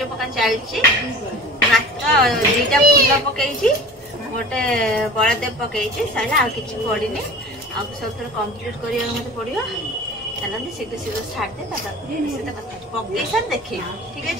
मुर्ज पका चलती मात्र 2टा फूल पकई गोटे बड़देव पकई सारा आ कि पड़ी आ सब थोड़ा कंप्लीट करिया मते पड़ियो चलते शीघ्र शीघ्र छाड़ दे सहित कथा पकई सार देखे ठीक है।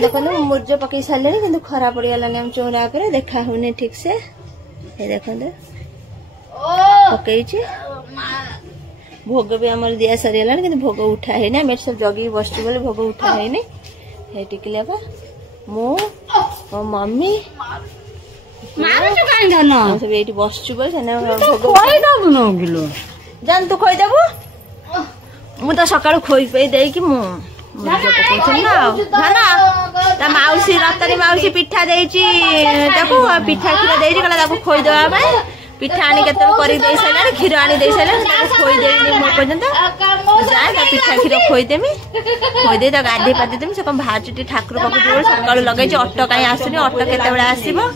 देखो मुर्ज पकई सारे कि खरा पड़गलानी चौरा आगे देखा होने ठीक से देखो पकई भोग भी आम दिया सरीगला कि भोग उठा है आम सब जगि बस भोग उठा है टिकले मु मो मम्मी सब ये बसचु जान तू खोदेबू मु तो सका खोई पे देकी माउसी रतनी माउसी पिठा पिठा क्षीर दे खोईदेवा पिठा आनी के दे सारे क्षीर आनी दे सारे खोईदेनी मो पर्यंत जाए पिठा क्षीर खोईदेमी खोईदे गाधे पादेमी से कौन बाहर ठाकुर पाक जो सका लगे अटो कहीं आसुनी अटो केत आसो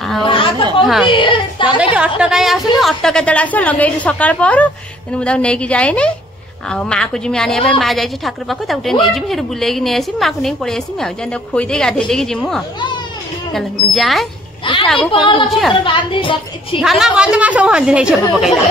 हाँ लगे अटो कहीं आसुनी अटो केत आस लगे सका पहर कि मुझे नहीं जाए माँ को जिमी आने माँ जाइए ठाकुर पाक नहीं बुले नहीं आसमी माँ को नहीं पलि आसमी खोईदे गाधे देकी जिमु चल जाए आगू कौन धान गदमा सब हंदी नहीं छेप पकईला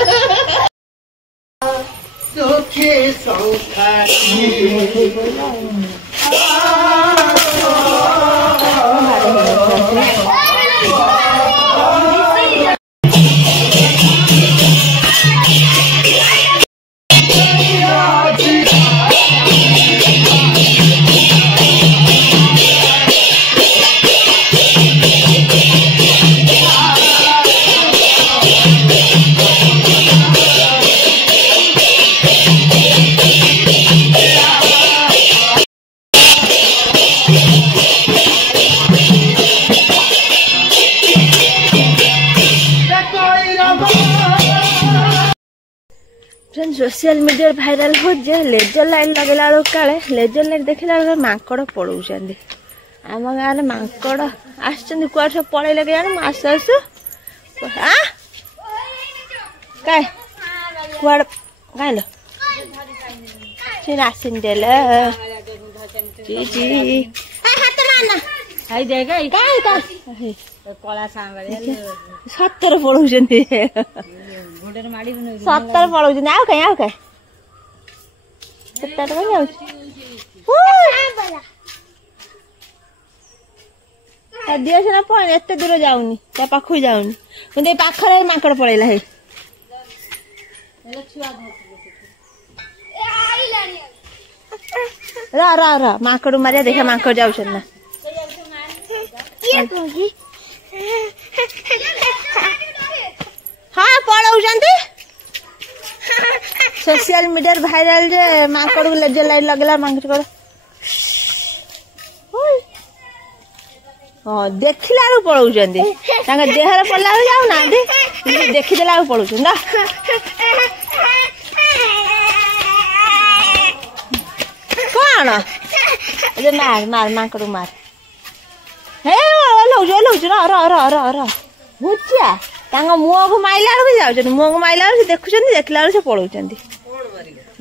सोशल मीडिया भाइराल हो जे लेजर लाइट लगेला काले लेजर लाइट देखला माकड़ पड़ौछंदी आम गाँव में माकड़ आसछंदी कुआड़ सब पड़े लगे जाने आसु आसु काय कुआड़ गाइल आसिन देल जी हाथ मारना हाई देगा काय कला सांग 70 पड़ौछंदी 70 पड़ौछंदी आउ कहीं दिया सीना पड़े एत दूर जाऊनी पाखु जाऊनी कि पाखरे माकड़ पड़ेला है रा रा रा माकड़ मारिया देखा माकड़ जाऊ ना हाँ पड़ौछंदी सोशल मीडिया भाइराल जे माकड़ को लेजर लाइट लगेला माकड़ हाँ देखला पड़ौछंदी देहर पड़ला जाऊ ना देखीदेला पड़ौछ ना कौन मार मार माकड़ मार हे ओल्हौछ ना भुचिया मुह को माइला जाऊँ मुह को माइला देखुं देखला से पड़ौछंदी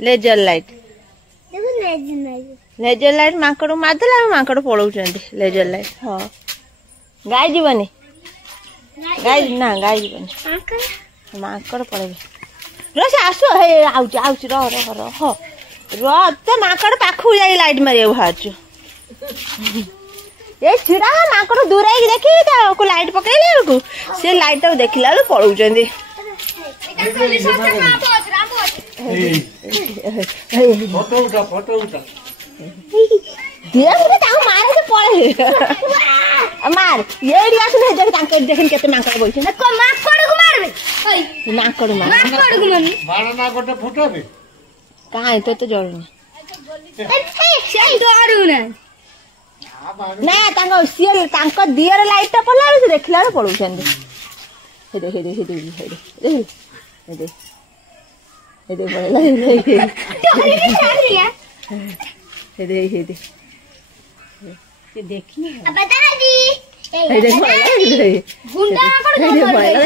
लेजर लाइट लेजर लाइट माकड़ मारदेला माकड़ पड़ौछंदी लेजर लाइट हाँ गाय जीवनी गाय ना गाय जीवनी माकड़ पड़े रस आस हे आउच आउच तो माकड़ पाखु जा लाइट मारे बाहर ये छिड़ा माकड़ दूर देखी को लाइट पकईला बेलू से लाइट देखला पड़ौछंदी मारे पड़े मार ये देख केते माकड़ बोल माकड़ कहाँ तो जड़ूनी ना सी दियर लाइट पड़ा देखला पड़ौछंदी हेदे पड़ेला हेदे हेदे ये देखिए अब बता दी हेदे पड़ेला गुंडा कर हेदे पड़ेला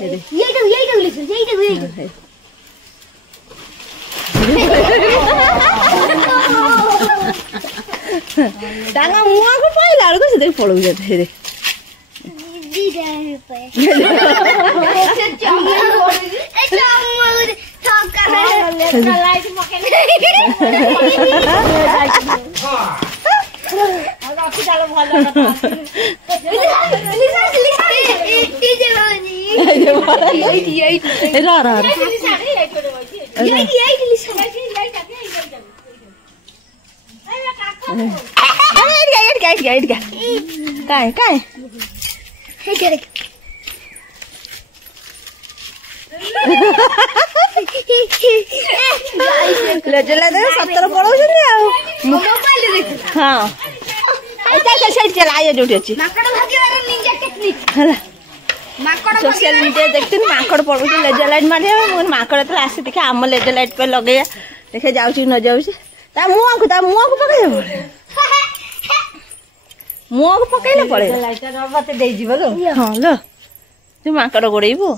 हेदे ये तो तांगा मुआ को पाइला को से पळौ जाते हेदे काय लेजला दे 17 पळौछन आ मोबाइल देख हां एटा साइड चला आया जोटी अछि माकड़ भागीवार निंजा टेक्निक हला माकड़ सोशल मीडिया देखते माकड़ पळौछन लेजर लाइट मारे मोर माकड़ तो आसे देखे आम लेजर लाइट पे लगेया देखे जाउची न जाउची ता मुआ को पकाय मुआ को पकाइले पड़े लाइट रबते देई जीव लो हां लो तू माकड़ गोड़ेइबो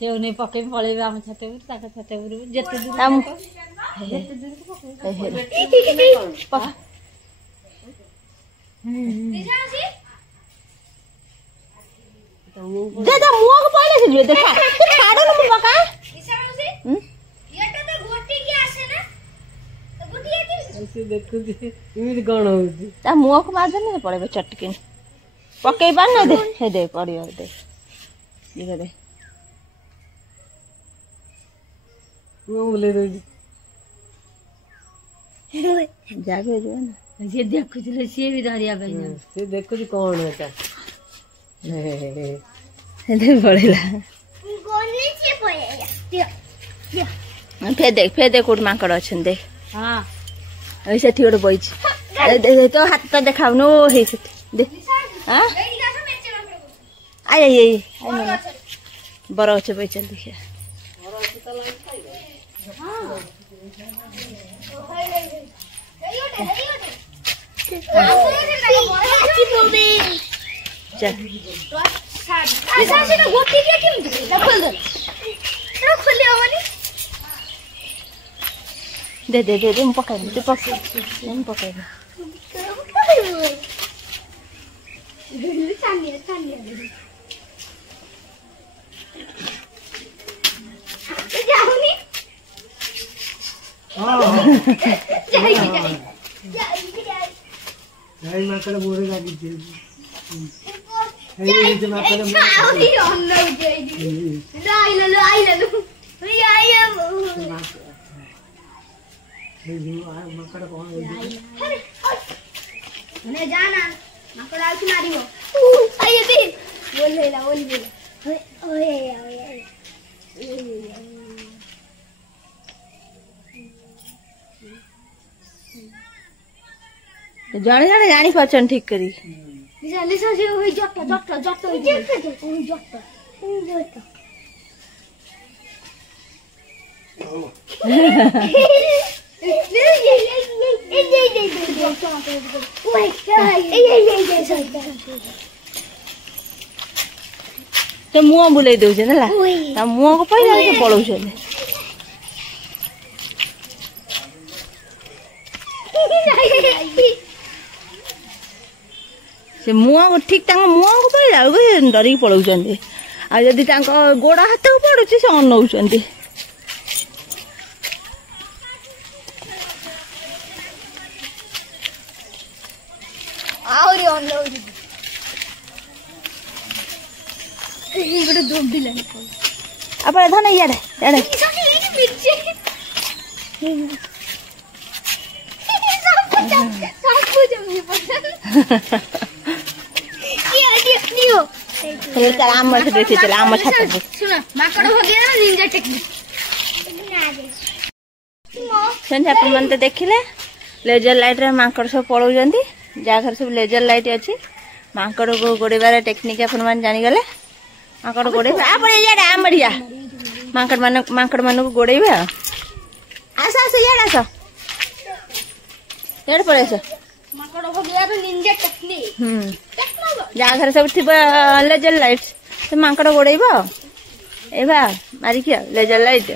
से उन्हें पके पळेबे हम छते उर ताका छते उर जते दूर पका दादा मुआ को पहिले से देखा छाड़ो न पका ईशान से येटा तो गोटी की आसे ना तो गोटी आके ऐसे देखो जी इमित कोन होउची ता मुआ को मार देने पड़ेबे चटकिन पके बन न दे हे दे पड़ियो दे ये दे वो बोले दो जाबे जो ना ये देखो चले से भी धरिया बहिना से देखो जी कोन होता दे पड़ेला कोनी से पड़ेला दे फेर देख उठ माकड़ अछन दे हां ऐसे ठियोड़ बइछ दे तो हाथ तो देखाव नो हे से दे हां आय आय आय बरो छ बइचल देखिए बरो छ त लाइट खाइबे हां चल ऐसा ना गोटी क्या की खोल दे ना खोले वाली दे हम पकाए दे पकाए हम पकाए चांदी जाऊनी हां जाई माकड़ बोरे लागी दे हे जे माकड़ खाओनी ऑन हो जाएगी लो आइला आया हे जो माकड़ कौन हो ने जाना माकड़ आके मारियो आइए दे बोल ओए जाने जानी पहचान ठीक करी लिसा से होई जट तो मुआ बुलाई दउ छ नला त मुआ को पहिला के पळौ छ से मुआ को ठीक तांग मुआ को पहिला के डरी पळौ छन्ते आ जदी तांग गोड़ा हाथ को पड़ो से अनौ छन्ते आउरी अनौ इबडे दोब दिला आपण धन याडे देखिले लेजर लाइट रे माकड़ सब पळौ जंती जा घर सब लेजर लाइट अछि माकड़ को गोड़ेबार टेक्निक अपन मान जानी गले माकड़ गोड़े आ पड़े याडे आ मरिया ମାଙ୍କଡ ମାନଙ୍କୁ ଗୋଡେଇବା। ଆସ ଆସ ଇଆଡେ ଆସ, ଇଆଡେ ପଳେଇ ଆସ। ଯାହା ଘରେ ସବୁ ଥିବ ଲେଜର ଲାଇଟ୍ ସେ ମାଙ୍କଡ ଗୋଡେଇବ। ଏଇବା ମାରିକି ଲେଜର ଲାଇଟ୍